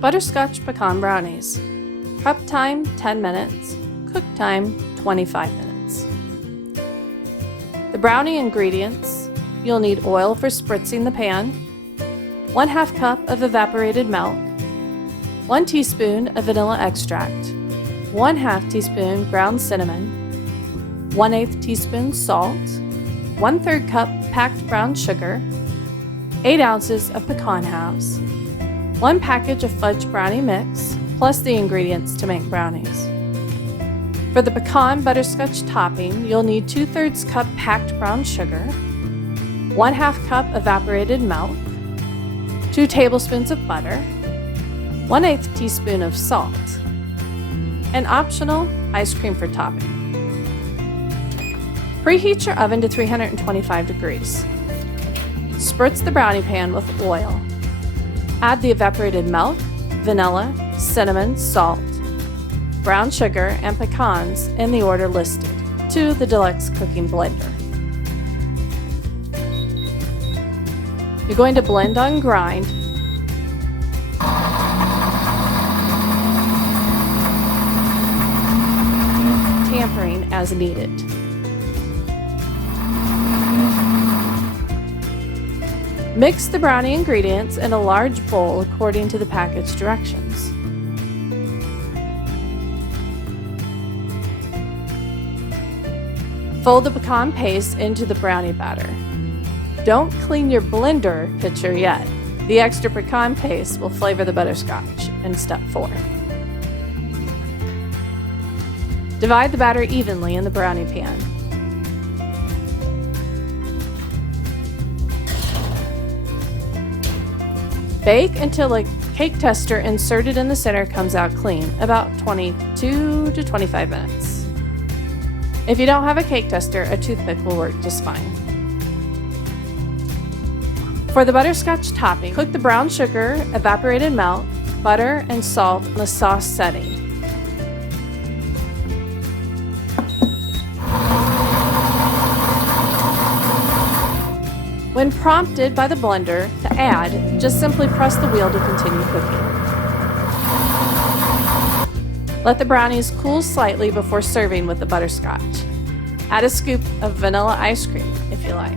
Butterscotch Pecan Brownies. Prep time 10 minutes, cook time 25 minutes. The brownie ingredients: you'll need oil for spritzing the pan, 1/2 cup of evaporated milk, 1 teaspoon of vanilla extract, 1/2 teaspoon ground cinnamon, 1/8 teaspoon salt, 1/3 cup packed brown sugar, 8 ounces of pecan halves, 1 package of fudge brownie mix, plus the ingredients to make brownies. For the pecan butterscotch topping, you'll need 2/3 cup packed brown sugar, 1/2 cup evaporated milk, 2 tablespoons of butter, 1/8 teaspoon of salt, and optional ice cream for topping. Preheat your oven to 325 degrees. Spritz the brownie pan with oil. Add the evaporated milk, vanilla, cinnamon, salt, brown sugar, and pecans in the order listed to the Deluxe cooking blender. You're going to blend on grind. Tampering as needed. Mix the brownie ingredients in a large bowl according to the package directions. Fold the pecan paste into the brownie batter. Don't clean your blender pitcher yet. The extra pecan paste will flavor the butterscotch in step 4. Divide the batter evenly in the brownie pan. Bake until a cake tester inserted in the center comes out clean, about 22 to 25 minutes. If you don't have a cake tester, a toothpick will work just fine. For the butterscotch topping, cook the brown sugar, evaporated milk, butter, and salt in the sauce setting. When prompted by the blender to add, just simply press the wheel to continue cooking. Let the brownies cool slightly before serving with the butterscotch. Add a scoop of vanilla ice cream if you like.